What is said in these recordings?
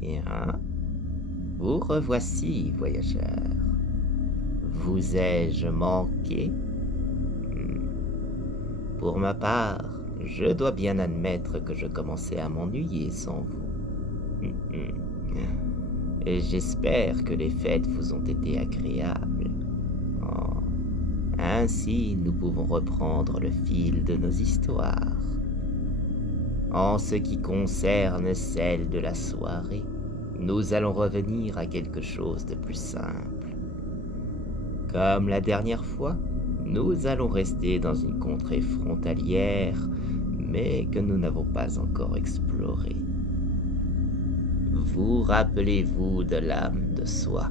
Bien. Vous revoici, voyageur. Vous ai-je manqué? Pour ma part, je dois bien admettre que je commençais à m'ennuyer sans vous. Et j'espère que les fêtes vous ont été agréables. Oh. Ainsi, nous pouvons reprendre le fil de nos histoires. En ce qui concerne celle de la soirée, nous allons revenir à quelque chose de plus simple. Comme la dernière fois, nous allons rester dans une contrée frontalière, mais que nous n'avons pas encore explorée. Vous rappelez-vous de l'âme de soi?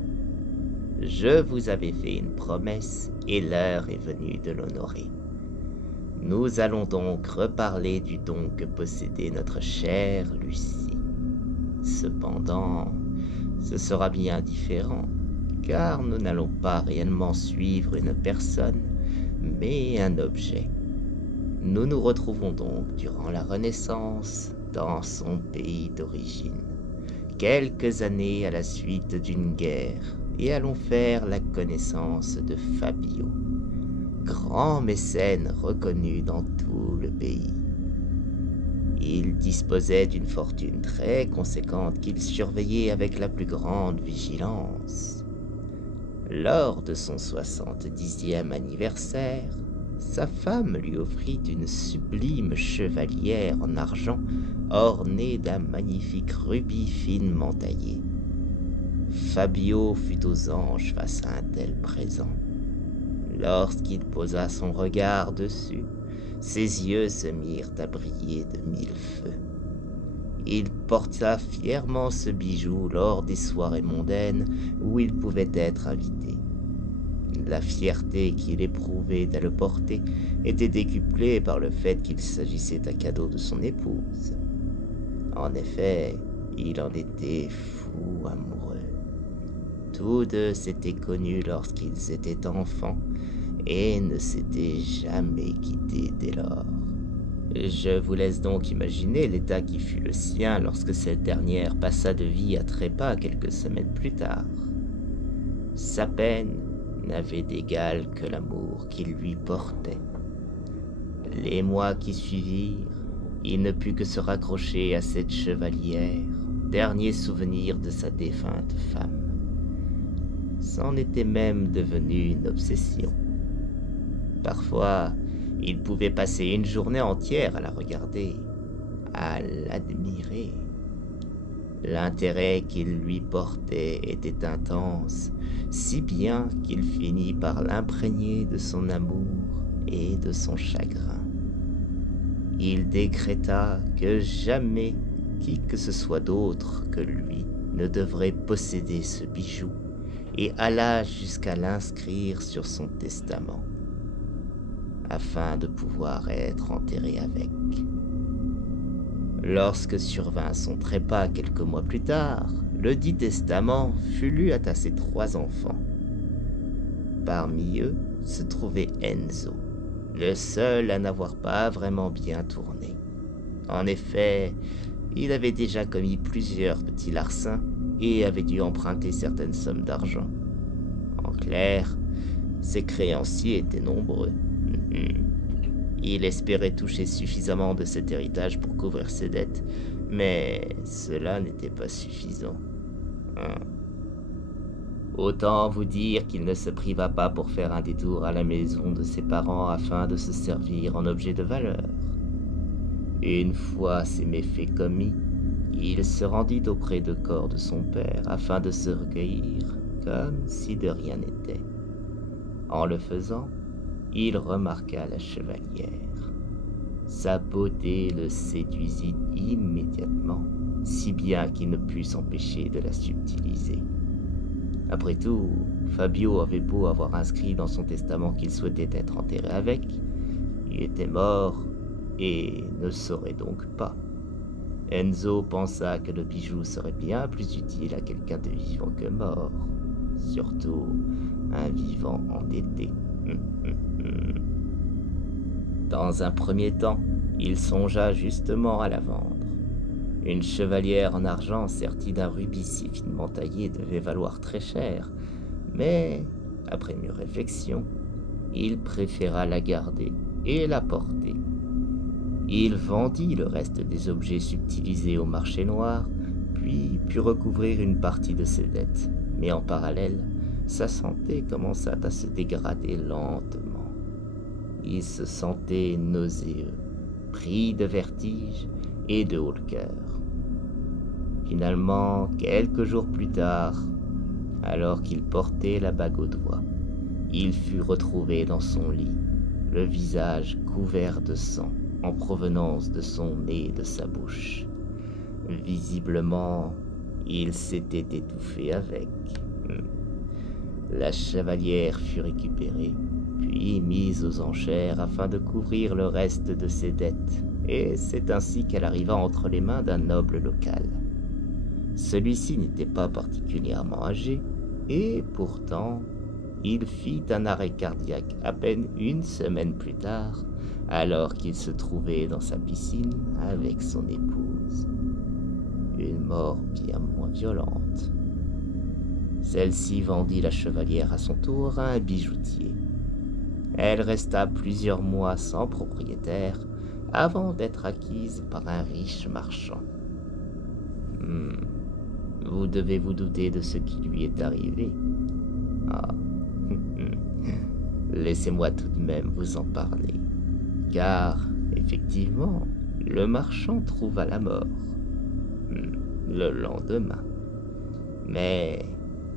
Je vous avais fait une promesse et l'heure est venue de l'honorer. Nous allons donc reparler du don que possédait notre chère Lucie. Cependant, ce sera bien différent, car nous n'allons pas réellement suivre une personne, mais un objet. Nous nous retrouvons donc durant la Renaissance dans son pays d'origine, quelques années à la suite d'une guerre, et allons faire la connaissance de Fabio, grand mécène reconnu dans tout le pays. Il disposait d'une fortune très conséquente qu'il surveillait avec la plus grande vigilance. Lors de son 70e anniversaire, sa femme lui offrit une sublime chevalière en argent ornée d'un magnifique rubis finement taillé. Fabio fut aux anges face à un tel présent. Lorsqu'il posa son regard dessus, ses yeux se mirent à briller de mille feux. Il porta fièrement ce bijou lors des soirées mondaines où il pouvait être invité. La fierté qu'il éprouvait à le porter était décuplée par le fait qu'il s'agissait d'un cadeau de son épouse. En effet, il en était fou amoureux. Tous deux s'étaient connus lorsqu'ils étaient enfants et ne s'étaient jamais quittés dès lors. Je vous laisse donc imaginer l'état qui fut le sien lorsque cette dernière passa de vie à trépas quelques semaines plus tard. Sa peine n'avait d'égal que l'amour qu'il lui portait. Les mois qui suivirent, il ne put que se raccrocher à cette chevalière, dernier souvenir de sa défunte femme. C'en était même devenu une obsession. Parfois, il pouvait passer une journée entière à la regarder, à l'admirer. L'intérêt qu'il lui portait était intense, si bien qu'il finit par l'imprégner de son amour et de son chagrin. Il décréta que jamais qui que ce soit d'autre que lui ne devrait posséder ce bijou et alla jusqu'à l'inscrire sur son testament, afin de pouvoir être enterré avec. Lorsque survint son trépas quelques mois plus tard, le dit testament fut lu à ses 3 enfants. Parmi eux se trouvait Enzo, le seul à n'avoir pas vraiment bien tourné. En effet, il avait déjà commis plusieurs petits larcins et avait dû emprunter certaines sommes d'argent. En clair, ses créanciers étaient nombreux. Il espérait toucher suffisamment de cet héritage pour couvrir ses dettes, mais cela n'était pas suffisant. Autant vous dire qu'il ne se priva pas pour faire un détour à la maison de ses parents afin de se servir en objet de valeur. Une fois ces méfaits commis, il se rendit auprès du corps de son père afin de se recueillir comme si de rien n'était. En le faisant, il remarqua la chevalière. Sa beauté le séduisit immédiatement, si bien qu'il ne put s'empêcher de la subtiliser. Après tout, Fabio avait beau avoir inscrit dans son testament qu'il souhaitait être enterré avec, il était mort et ne saurait donc pas. Enzo pensa que le bijou serait bien plus utile à quelqu'un de vivant que mort, surtout un vivant endetté. Dans un premier temps, il songea justement à la vendre. Une chevalière en argent sertie d'un rubis si finement taillé devait valoir très cher, mais, après mûre réflexion, il préféra la garder et la porter. Il vendit le reste des objets subtilisés au marché noir, puis put recouvrir une partie de ses dettes, mais en parallèle, sa santé commença à se dégrader lentement. Il se sentait nauséeux, pris de vertige et de haut le cœur. Finalement, quelques jours plus tard, alors qu'il portait la bague au doigt, il fut retrouvé dans son lit, le visage couvert de sang en provenance de son nez et de sa bouche. Visiblement, il s'était étouffé avec. La chevalière fut récupérée, puis mise aux enchères afin de couvrir le reste de ses dettes, et c'est ainsi qu'elle arriva entre les mains d'un noble local. Celui-ci n'était pas particulièrement âgé, et pourtant, il fit un arrêt cardiaque à peine une semaine plus tard, alors qu'il se trouvait dans sa piscine avec son épouse. Une mort bien moins violente. Celle-ci vendit la chevalière à son tour à un bijoutier. Elle resta plusieurs mois sans propriétaire avant d'être acquise par un riche marchand. Vous devez vous douter de ce qui lui est arrivé. Ah, laissez-moi tout de même vous en parler, car, effectivement, le marchand trouva la mort le lendemain, mais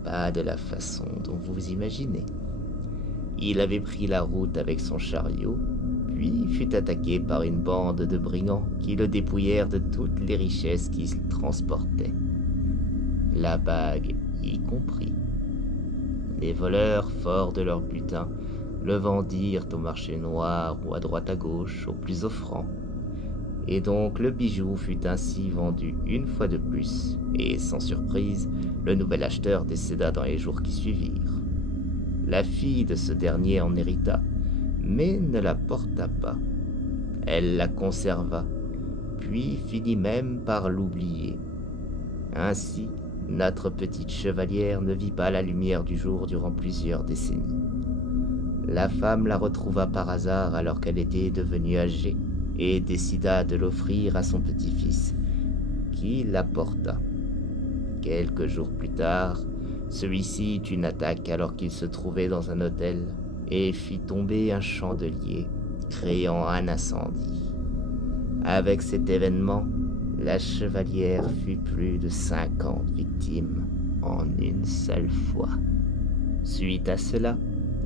pas de la façon dont vous imaginez. Il avait pris la route avec son chariot, puis fut attaqué par une bande de brigands qui le dépouillèrent de toutes les richesses qu'il transportait, la bague y compris. Les voleurs, forts de leur butin, le vendirent au marché noir ou à droite à gauche, au plus offrant. Et donc le bijou fut ainsi vendu une fois de plus, et sans surprise, le nouvel acheteur décéda dans les jours qui suivirent. La fille de ce dernier en hérita, mais ne la porta pas. Elle la conserva, puis finit même par l'oublier. Ainsi, notre petite chevalière ne vit pas la lumière du jour durant plusieurs décennies. La femme la retrouva par hasard alors qu'elle était devenue âgée et décida de l'offrir à son petit-fils, qui la porta. Quelques jours plus tard, celui-ci eut une attaque alors qu'il se trouvait dans un hôtel et fit tomber un chandelier, créant un incendie. Avec cet événement, la chevalière fut plus de 50 victimes en une seule fois. Suite à cela,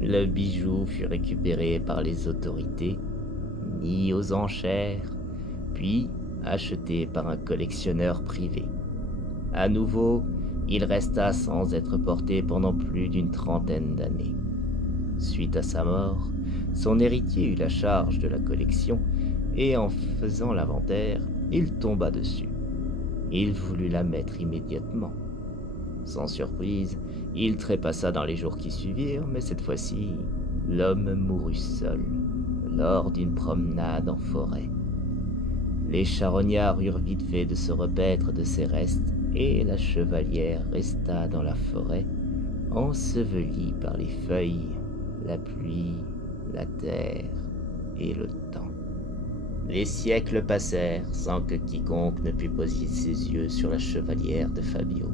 le bijou fut récupéré par les autorités, mis aux enchères, puis acheté par un collectionneur privé. À nouveau, il resta sans être porté pendant plus d'une trentaine d'années. Suite à sa mort, son héritier eut la charge de la collection et en faisant l'inventaire, il tomba dessus. Il voulut la mettre immédiatement. Sans surprise, il trépassa dans les jours qui suivirent, mais cette fois-ci, l'homme mourut seul, lors d'une promenade en forêt. Les charognards eurent vite fait de se repaître de ses restes, et la chevalière resta dans la forêt, ensevelie par les feuilles, la pluie, la terre et le temps. Les siècles passèrent sans que quiconque ne pût poser ses yeux sur la chevalière de Fabio.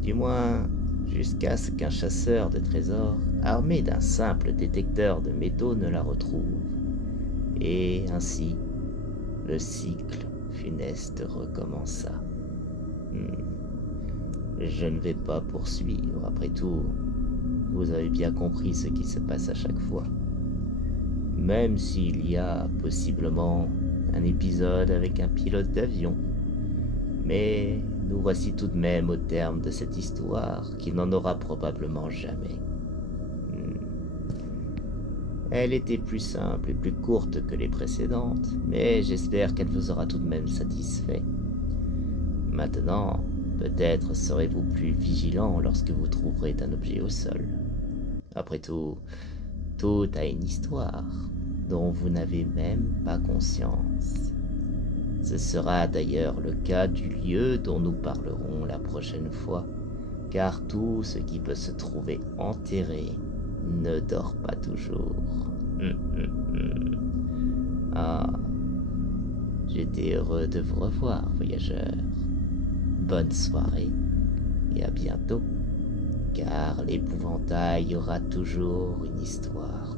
Du moins, jusqu'à ce qu'un chasseur de trésors, armé d'un simple détecteur de métaux, ne la retrouve. Et ainsi, le cycle funeste recommença. Je ne vais pas poursuivre, après tout, vous avez bien compris ce qui se passe à chaque fois. Même s'il y a possiblement un épisode avec un pilote d'avion. Mais nous voici tout de même au terme de cette histoire qui n'en aura probablement jamais. Elle était plus simple et plus courte que les précédentes, mais j'espère qu'elle vous aura tout de même satisfait. Maintenant, peut-être serez-vous plus vigilant lorsque vous trouverez un objet au sol. Après tout, tout a une histoire dont vous n'avez même pas conscience. Ce sera d'ailleurs le cas du lieu dont nous parlerons la prochaine fois, car tout ce qui peut se trouver enterré ne dort pas toujours. Ah, j'étais heureux de vous revoir, voyageurs. Bonne soirée et à bientôt, car l'épouvantail aura toujours une histoire